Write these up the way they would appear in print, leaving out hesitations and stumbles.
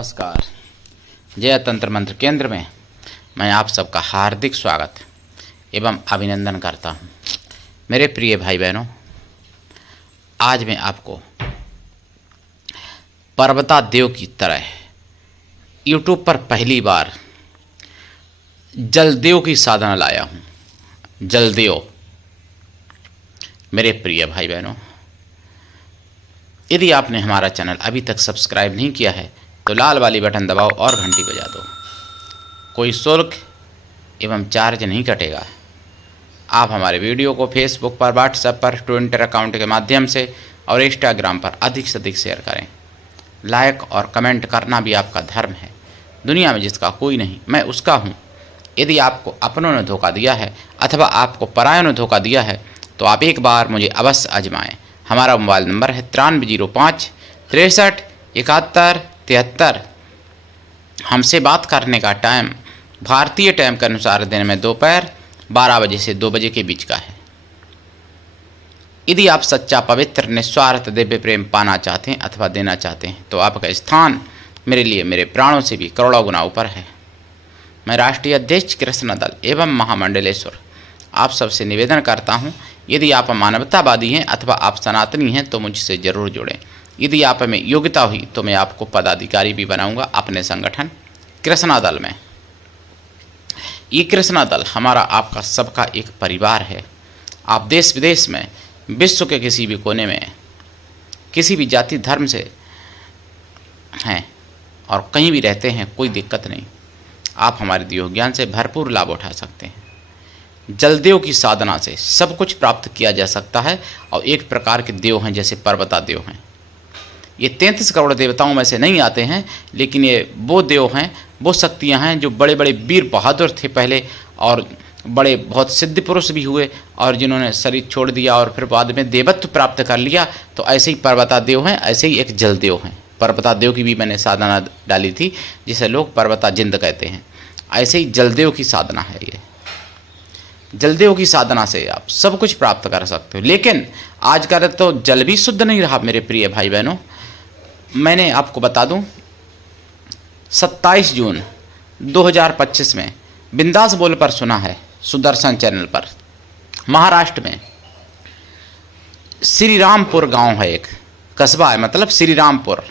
नमस्कार। जय तंत्र मंत्र केंद्र में मैं आप सबका हार्दिक स्वागत एवं अभिनंदन करता हूं। मेरे प्रिय भाई बहनों, आज मैं आपको पर्वता देव की तरह यूट्यूब पर पहली बार जलदेव की साधना लाया हूं। जलदेव। मेरे प्रिय भाई बहनों, यदि आपने हमारा चैनल अभी तक सब्सक्राइब नहीं किया है तो लाल वाली बटन दबाओ और घंटी बजा दो। कोई शुल्क एवं चार्ज नहीं कटेगा। आप हमारे वीडियो को फेसबुक पर, व्हाट्सएप पर, ट्विटर अकाउंट के माध्यम से और इंस्टाग्राम पर अधिक से अधिक शेयर करें। लाइक और कमेंट करना भी आपका धर्म है। दुनिया में जिसका कोई नहीं, मैं उसका हूँ। यदि आपको अपनों ने धोखा दिया है अथवा आपको परायों ने धोखा दिया है तो आप एक बार मुझे अवश्य आजमाएं। हमारा मोबाइल नंबर है 9305 63 71 73। हमसे बात करने का टाइम भारतीय टाइम के अनुसार दिन में दोपहर 12 बजे से 2 बजे के बीच का है। यदि आप सच्चा, पवित्र, निस्वार्थ दिव्य प्रेम पाना चाहते हैं अथवा देना चाहते हैं तो आपका स्थान मेरे लिए मेरे प्राणों से भी करोड़ों गुना ऊपर है। मैं राष्ट्रीय अध्यक्ष कृष्ण दल एवं महामंडलेश्वर आप सबसे निवेदन करता हूं, यदि आप मानवतावादी हैं अथवा आप सनातनी हैं तो मुझसे ज़रूर जुड़ें। यदि आप में योग्यता हुई तो मैं आपको पदाधिकारी भी बनाऊंगा अपने संगठन कृष्णा दल में। ये कृष्णा दल हमारा आपका सबका एक परिवार है। आप देश विदेश में, विश्व के किसी भी कोने में, किसी भी जाति धर्म से हैं और कहीं भी रहते हैं, कोई दिक्कत नहीं। आप हमारे दियो ज्ञान से भरपूर लाभ उठा सकते हैं। जलदेव की साधना से सब कुछ प्राप्त किया जा सकता है और एक प्रकार के देव हैं जैसे पर्वता देव हैं। ये 33 करोड़ देवताओं में से नहीं आते हैं, लेकिन ये वो देव हैं, वो शक्तियाँ हैं जो बड़े बड़े वीर बहादुर थे पहले और बड़े बहुत सिद्ध पुरुष भी हुए और जिन्होंने शरीर छोड़ दिया और फिर बाद में देवत्व प्राप्त कर लिया। तो ऐसे ही पर्वता देव हैं, ऐसे ही एक जलदेव हैं। पर्वता देव की भी मैंने साधना डाली थी जिसे लोग पर्वता जिंद कहते हैं। ऐसे ही जलदेव की साधना है। ये जलदेव की साधना से आप सब कुछ प्राप्त कर सकते हो। लेकिन आजकल तो जल भी शुद्ध नहीं रहा मेरे प्रिय भाई बहनों। मैंने आपको बता दूं, 27 जून 2025 में बिंदास बोल पर सुना है सुदर्शन चैनल पर, महाराष्ट्र में श्री रामपुर गांव है, एक कस्बा है, मतलब श्री रामपुर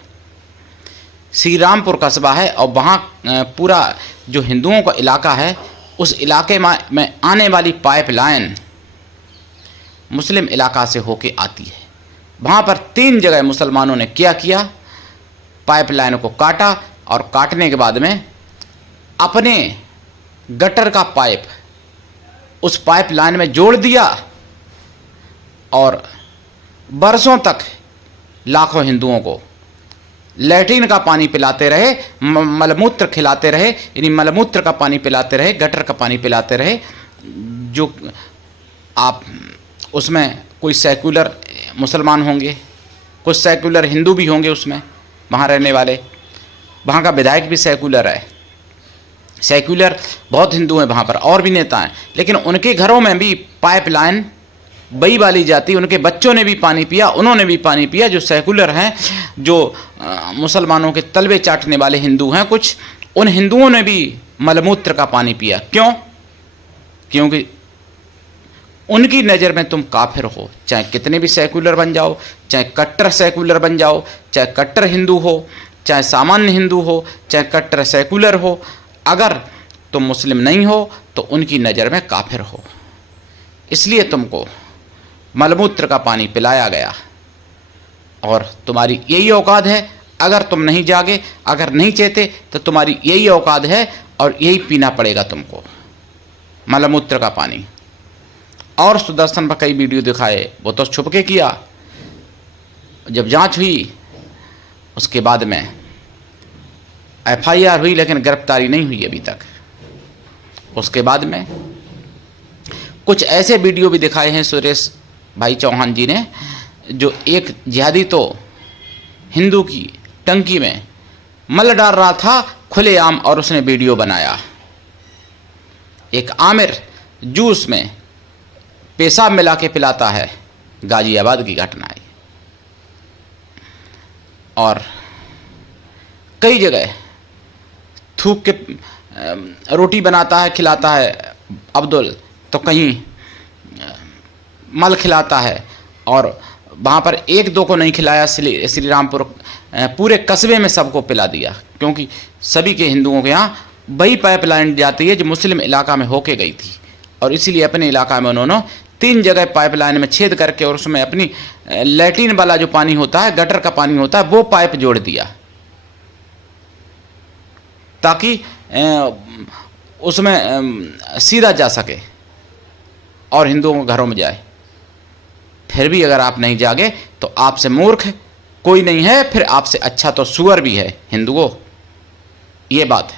कस्बा है। और वहाँ पूरा जो हिंदुओं का इलाका है, उस इलाके में आने वाली पाइपलाइन मुस्लिम इलाका से होके आती है। वहाँ पर 3 जगह मुसलमानों ने क्या किया, पाइपलाइन को काटा और काटने के बाद में अपने गटर का पाइप उस पाइपलाइन में जोड़ दिया और बरसों तक लाखों हिंदुओं को लैट्रिन का पानी पिलाते रहे, मलमूत्र खिलाते रहे, यानी मलमूत्र का पानी पिलाते रहे, गटर का पानी पिलाते रहे। जो आप उसमें कोई सेक्युलर मुसलमान होंगे, कुछ सेक्युलर हिंदू भी होंगे उसमें, वहाँ रहने वाले। वहाँ का विधायक भी सेक्युलर है, सेक्युलर बहुत हिंदू हैं वहाँ पर और भी नेता हैं। लेकिन उनके घरों में भी पाइपलाइन बई वाली जाती, उनके बच्चों ने भी पानी पिया, उन्होंने भी पानी पिया। जो सेकुलर हैं, जो मुसलमानों के तलवे चाटने वाले हिंदू हैं कुछ, उन हिंदुओं ने भी मलमूत्र का पानी पिया। क्यों? क्योंकि उनकी नज़र में तुम काफिर हो, चाहे कितने भी सेकुलर बन जाओ, चाहे कट्टर सेकुलर बन जाओ, चाहे कट्टर हिंदू हो, चाहे सामान्य हिंदू हो, चाहे कट्टर सेकुलर हो, अगर तुम मुस्लिम नहीं हो तो उनकी नज़र में काफिर हो। इसलिए तुमको मलमूत्र का पानी पिलाया गया और तुम्हारी यही औकात है। अगर तुम नहीं जागे, अगर नहीं चेते तो तुम्हारी यही औकात है और यही पीना पड़ेगा तुमको, मलमूत्र का पानी। और सुदर्शन पर कई वीडियो दिखाए, वो तो छुप के किया। जब जांच हुई उसके बाद में FIR हुई, लेकिन गिरफ्तारी नहीं हुई अभी तक। उसके बाद में कुछ ऐसे वीडियो भी दिखाए हैं सुरेश भाई चौहान जी ने, जो एक जिहादी तो हिंदू की टंकी में मल डाल रहा था खुलेआम और उसने वीडियो बनाया। एक आमिर जूस में पेशाब मिला के पिलाता है, गाजियाबाद की घटना है। और कई जगह थूक के रोटी बनाता है, खिलाता है अब्दुल, तो कहीं मल खिलाता है, और वहाँ पर एक दो को नहीं खिलाया, श्री रामपुर पूरे कस्बे में सबको पिला दिया, क्योंकि सभी के हिंदुओं के यहाँ वही पाइपलाइन जाती है जो मुस्लिम इलाका में होके गई थी, और इसीलिए अपने इलाका में उन्होंने 3 जगह पाइपलाइन में छेद करके और उसमें अपनी लैट्रिन वाला जो पानी होता है, गटर का पानी होता है, वो पाइप जोड़ दिया ताकि उसमें सीधा जा सके और हिंदुओं के घरों में जाए। फिर भी अगर आप नहीं जागे तो आपसे मूर्ख कोई नहीं है, फिर आपसे अच्छा तो सुअर भी है हिंदुओं, ये बात है।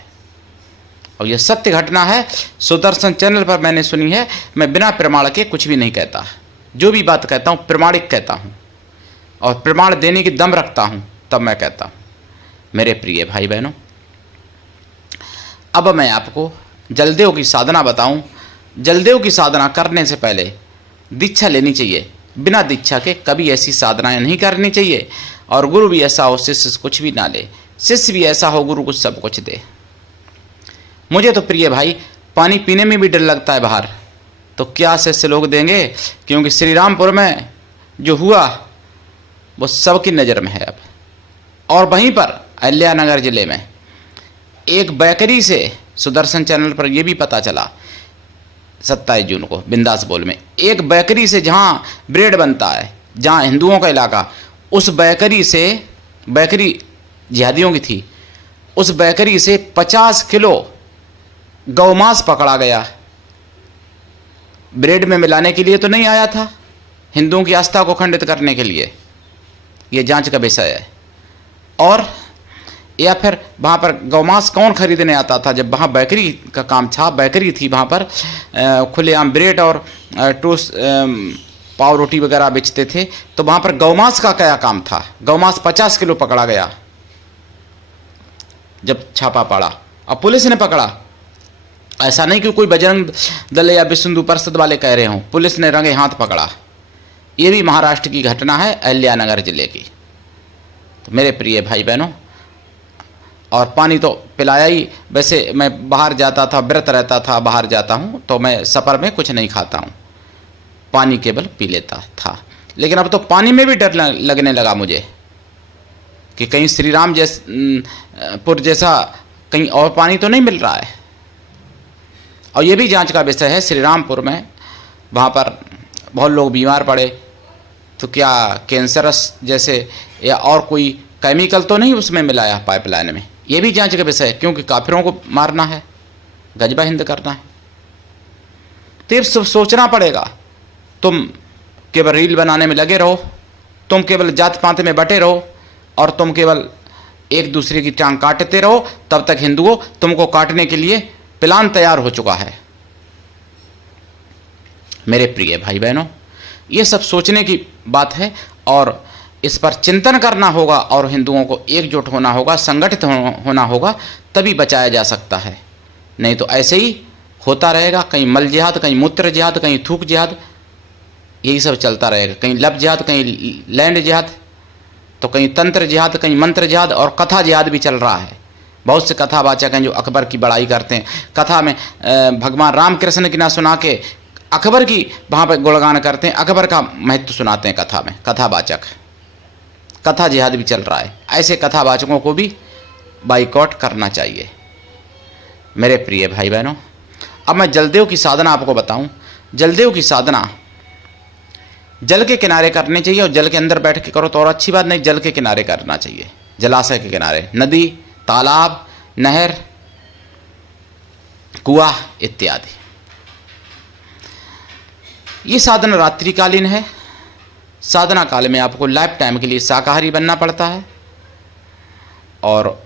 और ये सत्य घटना है, सुदर्शन चैनल पर मैंने सुनी है। मैं बिना प्रमाण के कुछ भी नहीं कहता, जो भी बात कहता हूँ प्रमाणिक कहता हूँ, और प्रमाण देने की दम रखता हूँ तब मैं कहता हूँ। मेरे प्रिय भाई बहनों, अब मैं आपको जलदेव की साधना बताऊं। जलदेव की साधना करने से पहले दीक्षा लेनी चाहिए। बिना दीक्षा के कभी ऐसी साधनाएं नहीं करनी चाहिए, और गुरु भी ऐसा हो शिष्य कुछ भी ना ले, शिष्य भी ऐसा हो गुरु कुछ सब कुछ दे। मुझे तो प्रिय भाई पानी पीने में भी डर लगता है बाहर, तो क्या शिष्य लोग देंगे, क्योंकि श्री रामपुर में जो हुआ वो सबकी नज़र में है अब। और वहीं पर अहिल्यानगर जिले में एक बेकरी से, सुदर्शन चैनल पर यह भी पता चला 27 जून को बिंदास बोल में, एक बेकरी से जहाँ ब्रेड बनता है, जहाँ हिंदुओं का इलाका, उस बेकरी से, बेकरी जिहादियों की थी, उस बेकरी से 50 किलो गौमांस पकड़ा गया। ब्रेड में मिलाने के लिए तो नहीं आया था, हिंदुओं की आस्था को खंडित करने के लिए। ये जांच का विषय है। और या फिर वहाँ पर गौमांस कौन खरीदने आता था, जब वहाँ बेकरी का काम था, बेकरी थी, वहाँ पर खुलेआम ब्रेड और टोस्ट पाव रोटी वगैरह बेचते थे, तो वहाँ पर गौमांस का क्या काम था। गौमांस 50 किलो पकड़ा गया जब छापा पड़ा। अब पुलिस ने पकड़ा, ऐसा नहीं कि कोई बजरंग दल या विश्व हिंदू परिषद वाले कह रहे हों, पुलिस ने रंगे हाथ पकड़ा। ये भी महाराष्ट्र की घटना है, अहिल्यानगर जिले की। तो मेरे प्रिय भाई बहनों, और पानी तो पिलाया ही। वैसे मैं बाहर जाता था, व्रत रहता था, बाहर जाता हूँ तो मैं सफ़र में कुछ नहीं खाता हूँ, पानी केवल पी लेता था। लेकिन अब तो पानी में भी डर लगने लगा मुझे कि कहीं श्री राम पुर जैसा कहीं और पानी तो नहीं मिल रहा है। और ये भी जांच का विषय है, श्री रामपुर में वहाँ पर बहुत लोग बीमार पड़े, तो क्या कैंसरस जैसे या और कोई केमिकल तो नहीं उसमें मिलाया पाइपलाइन में। ये भी जांच का विषय है, क्योंकि काफिरों को मारना है, गजबा हिंद करना है। तो ये सब सोचना पड़ेगा। तुम केवल रील बनाने में लगे रहो, तुम केवल जात पात में बटे रहो, और तुम केवल एक दूसरे की टांग काटते रहो, तब तक हिंदुओं तुमको काटने के लिए प्लान तैयार हो चुका है। मेरे प्रिय भाई बहनों, ये सब सोचने की बात है, और इस पर चिंतन करना होगा, और हिंदुओं को एकजुट होना होगा, संगठित होना होगा, तभी बचाया जा सकता है। नहीं तो ऐसे ही होता रहेगा, कहीं मल जिहाद, कहीं मूत्र जिहाद, कहीं थूक जिहाद, यही सब चलता रहेगा। कहीं लब जिहाद, कहीं लैंड जिहाद, तो कहीं तंत्र जिहाद, कहीं मंत्र जिहाद, और कथा जिहाद भी चल रहा है। बहुत से कथावाचक हैं जो अकबर की बड़ाई करते हैं, कथा में भगवान रामकृष्ण की ना सुना के अकबर की वहाँ पर गुणगान करते हैं, अकबर का महत्व सुनाते हैं कथा में कथावाचक। कथा जिहाद भी चल रहा है। ऐसे कथावाचकों को भी बाइकआउट करना चाहिए। मेरे प्रिय भाई बहनों, अब मैं जलदेव की साधना आपको बताऊं। जलदेव की साधना जल के किनारे करनी चाहिए, और जल के अंदर बैठ के करो तो और अच्छी बात, नहीं जल के किनारे करना चाहिए, जलाशय के किनारे, नदी, तालाब, नहर, कुआं इत्यादि। ये साधना रात्रिकालीन है। साधना काल में आपको लाइफ टाइम के लिए शाकाहारी बनना पड़ता है, और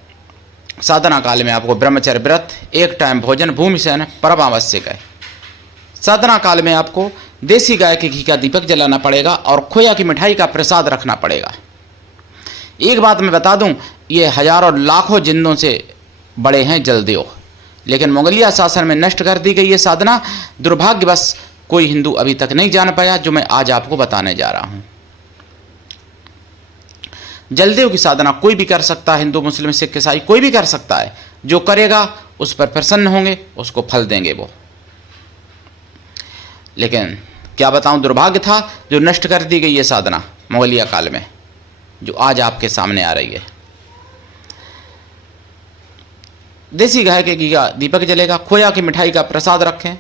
साधना काल में आपको ब्रह्मचर्य व्रत, एक टाइम भोजन, भूमि शयन परम आवश्यक है। साधना काल में आपको देसी गाय के घी का दीपक जलाना पड़ेगा, और खोया की मिठाई का प्रसाद रखना पड़ेगा। एक बात मैं बता दूं, ये हजारों लाखों जिंदों से बड़े हैं जलदेव, लेकिन मुगलिया शासन में नष्ट कर दी गई ये साधना। दुर्भाग्यवश कोई हिंदू अभी तक नहीं जान पाया, जो मैं आज आपको बताने जा रहा हूं। जलदेव की साधना कोई भी कर सकता है, हिंदू मुस्लिम सिख ईसाई कोई भी कर सकता है। जो करेगा उस पर प्रसन्न होंगे, उसको फल देंगे वो। लेकिन क्या बताऊं, दुर्भाग्य था जो नष्ट कर दी गई ये साधना मुगलिया काल में, जो आज आपके सामने आ रही है। देसी गाय के घी का दीपक जलेगा, खोया की मिठाई का प्रसाद रखें,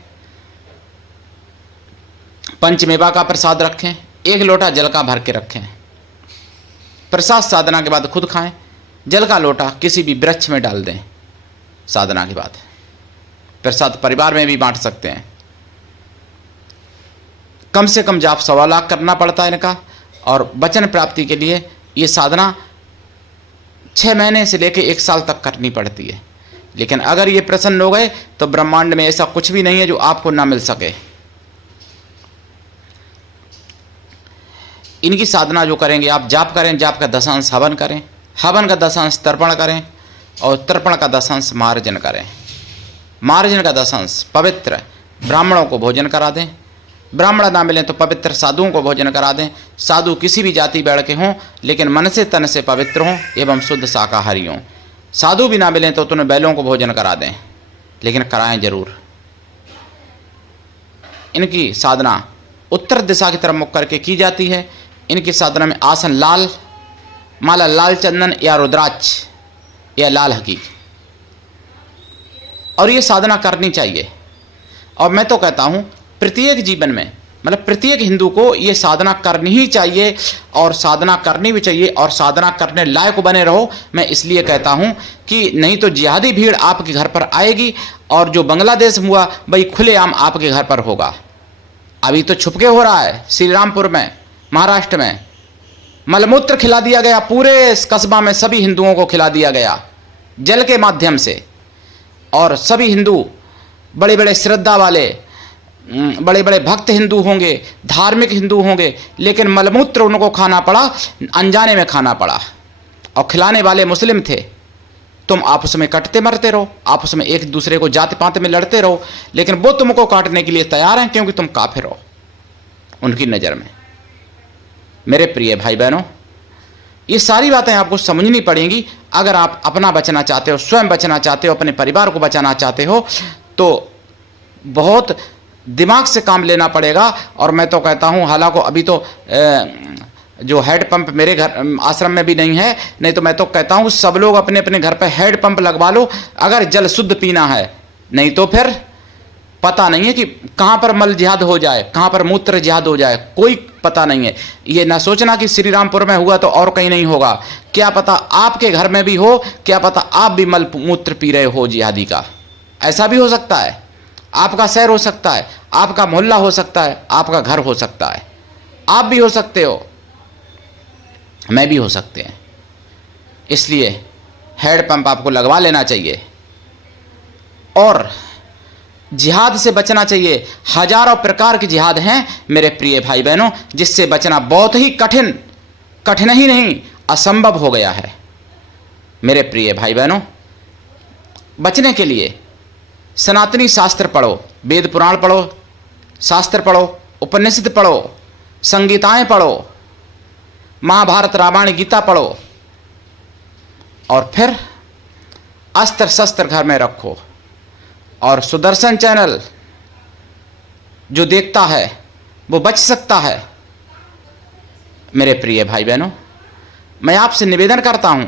पंचमेवा का प्रसाद रखें, 1 लोटा जल का भर के रखें। प्रसाद साधना के बाद खुद खाएं, जल का लोटा किसी भी वृक्ष में डाल दें। साधना के बाद प्रसाद परिवार में भी बांट सकते हैं। कम से कम जाप 1.25 लाख करना पड़ता है इनका, और वचन प्राप्ति के लिए ये साधना 6 महीने से लेकर 1 साल तक करनी पड़ती है। लेकिन अगर ये प्रसन्न हो गए तो ब्रह्मांड में ऐसा कुछ भी नहीं है जो आपको ना मिल सके। इनकी साधना जो करेंगे आप, जाप करें, जाप का 10 हवन करें, हवन का 10 तर्पण करें, और तर्पण का 10 मार्जन करें। मार्जन का 10 पवित्र ब्राह्मणों को भोजन करा दें, ब्राह्मण ना मिलें तो पवित्र साधुओं को भोजन करा दें। साधु किसी भी जाति बैठ के हों, लेकिन मन से तन से पवित्र हों एवं शुद्ध शाकाहारी हों। साधु भी ना मिलें तो तुम्हें बैलों को भोजन करा दें, लेकिन कराएं जरूर। इनकी साधना उत्तर दिशा की तरफ मुख करके की जाती है। इनकी साधना में आसन लाल, माला लाल चंदन या रुद्राक्ष या लाल हकीक, और ये साधना करनी चाहिए। और मैं तो कहता हूँ प्रत्येक जीवन में, मतलब प्रत्येक हिंदू को ये साधना करनी ही चाहिए, और साधना करनी भी चाहिए, और साधना करने लायक बने रहो। मैं इसलिए कहता हूँ कि नहीं तो जिहादी भीड़ आपके घर पर आएगी, और जो बांग्लादेश हुआ वही खुलेआम आपके घर पर होगा। अभी तो छुपके हो रहा है। श्री रामपुर में, महाराष्ट्र में मलमूत्र खिला दिया गया, पूरे इस कस्बा में सभी हिंदुओं को खिला दिया गया जल के माध्यम से। और सभी हिंदू बड़े बड़े श्रद्धा वाले, बड़े बड़े भक्त हिंदू होंगे, धार्मिक हिंदू होंगे, लेकिन मलमूत्र उनको खाना पड़ा, अनजाने में खाना पड़ा, और खिलाने वाले मुस्लिम थे। तुम आपस में कटते मरते रहो, आपस में एक दूसरे को जाति पात में लड़ते रहो, लेकिन वो तुमको काटने के लिए तैयार हैं, क्योंकि तुम काफिर हो उनकी नज़र में। मेरे प्रिय भाई बहनों, ये सारी बातें आपको समझनी पड़ेंगी। अगर आप अपना बचना चाहते हो, स्वयं बचना चाहते हो, अपने परिवार को बचाना चाहते हो, तो बहुत दिमाग से काम लेना पड़ेगा। और मैं तो कहता हूँ, हालांकि अभी तो जो हेड पंप मेरे घर आश्रम में भी नहीं है, नहीं तो मैं तो कहता हूँ सब लोग अपने अपने घर पर हेड पंप लगवा लो, अगर जल शुद्ध पीना है। नहीं तो फिर पता नहीं है कि कहाँ पर मल जिहाद हो जाए, कहाँ पर मूत्र जिहाद हो जाए, कोई पता नहीं है। ये ना सोचना कि श्री रामपुर में हुआ तो और कहीं नहीं होगा। क्या पता आपके घर में भी हो, क्या पता आप भी मल मूत्र पी रहे हो जिहादी का। ऐसा भी हो सकता है। आपका शहर हो सकता है, आपका मोहल्ला हो सकता है, आपका घर हो सकता है। आप भी हो सकते हो, मैं भी हो सकते हैं। इसलिए हेड पंप आपको लगवा लेना चाहिए, और जिहाद से बचना चाहिए। हजारों प्रकार की जिहाद हैं मेरे प्रिय भाई बहनों, जिससे बचना बहुत ही कठिन ही नहीं, असंभव हो गया है। मेरे प्रिय भाई बहनों, बचने के लिए सनातनी शास्त्र पढ़ो, वेद पुराण पढ़ो, शास्त्र पढ़ो, उपनिषद पढ़ो, संगीताएं पढ़ो, महाभारत रामायण गीता पढ़ो, और फिर अस्त्र शस्त्र घर में रखो। और सुदर्शन चैनल जो देखता है वो बच सकता है। मेरे प्रिय भाई बहनों, मैं आपसे निवेदन करता हूं,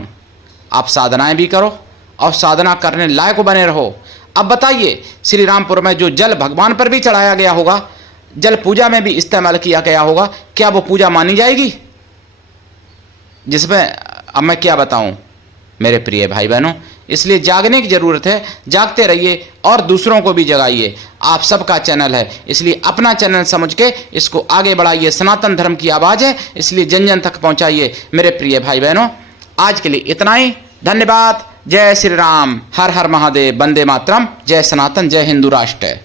आप साधनाएं भी करो और साधना करने लायक बने रहो। अब बताइए, श्री रामपुर में जो जल भगवान पर भी चढ़ाया गया होगा, जल पूजा में भी इस्तेमाल किया गया होगा, क्या वो पूजा मानी जाएगी? जिसमें अब मैं क्या बताऊं मेरे प्रिय भाई बहनों। इसलिए जागने की ज़रूरत है, जागते रहिए और दूसरों को भी जगाइए। आप सबका चैनल है, इसलिए अपना चैनल समझ के इसको आगे बढ़ाइए। सनातन धर्म की आवाज़ है, इसलिए जन जन तक पहुंचाइए। मेरे प्रिय भाई बहनों, आज के लिए इतना ही। धन्यवाद। जय श्री राम, हर हर महादेव, वंदे मातरम, जय सनातन, जय हिंदू राष्ट्र।